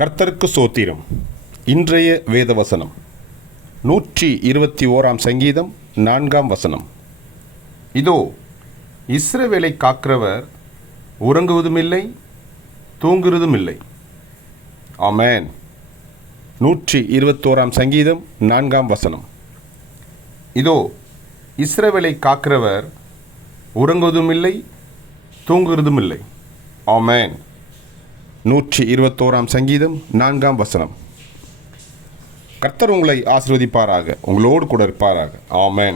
கர்த்தருக்கு சோத்திரம். இன்றைய வேத வசனம் நூற்றி இருபத்தி ஓராம் சங்கீதம் நான்காம் வசனம். இதோ இஸ்ரவேலை காக்கிறவர் உறங்குவதுமில்லை தூங்குவதுமில்லை ஆமேன். நூற்றி இருபத்தோராம் சங்கீதம் நான்காம் வசனம். இதோ இஸ்ரவேலை காக்கிறவர் உறங்குவதும் இல்லை தூங்குறதும் இல்லை ஆமேன். நூற்றி இருபத்தோராம் சங்கீதம் நான்காம் வசனம். கர்த்தர் உங்களை ஆசிர்வதிப்பாராக உங்களோடு கூட இருப்பாராக. ஆமேன்.